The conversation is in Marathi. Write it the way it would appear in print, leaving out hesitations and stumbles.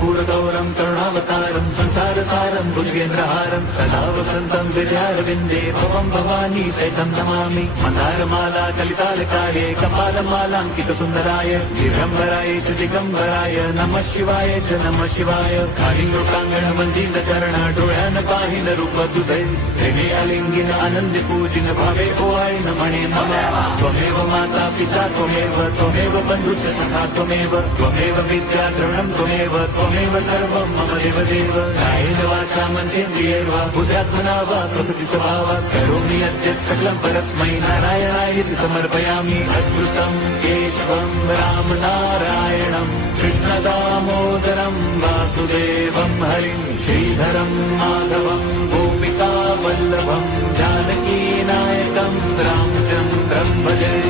कर्पूरगौरं करुणावतारं संसारसारं भुजगेन्द्रहारं सदा वसन्तं विद्यारविन्दे भवं भवानी सहितं नमामि मन्दारमाला कलितालकारे कपालमालाङ्कितसुन्दराय दिगम्बराय च दिगम्बराय नमः शिवाय च नमः शिवाय कालिंगोटांगण मंदिर चरण डोळ्यान पाहिन रूप तुझे प्रेमे अलिंगिन आनंद पूजिन भावे ओवाळीन म्हणे नमः त्वमेव माता पिता त्वमेव बंधुच सखा त्वमेव विद्या द्रवणं त्वमेव सर्वं मम देवदेव कायेन वाचा मनसेन्द्रियैर्वा बुद्ध्यात्मना वा प्रकृति स्वभावात् करोमि यद्यत् सकलं परस्मै नारायणायेति समर्पयामि अच्युतं केशवं राम नारायणं कृष्णदामोदरं वासुदेवं हरिं श्रीधरं माधवं गोपिका वल्लभं जानकीनायकं रामचन्द्रं भजे।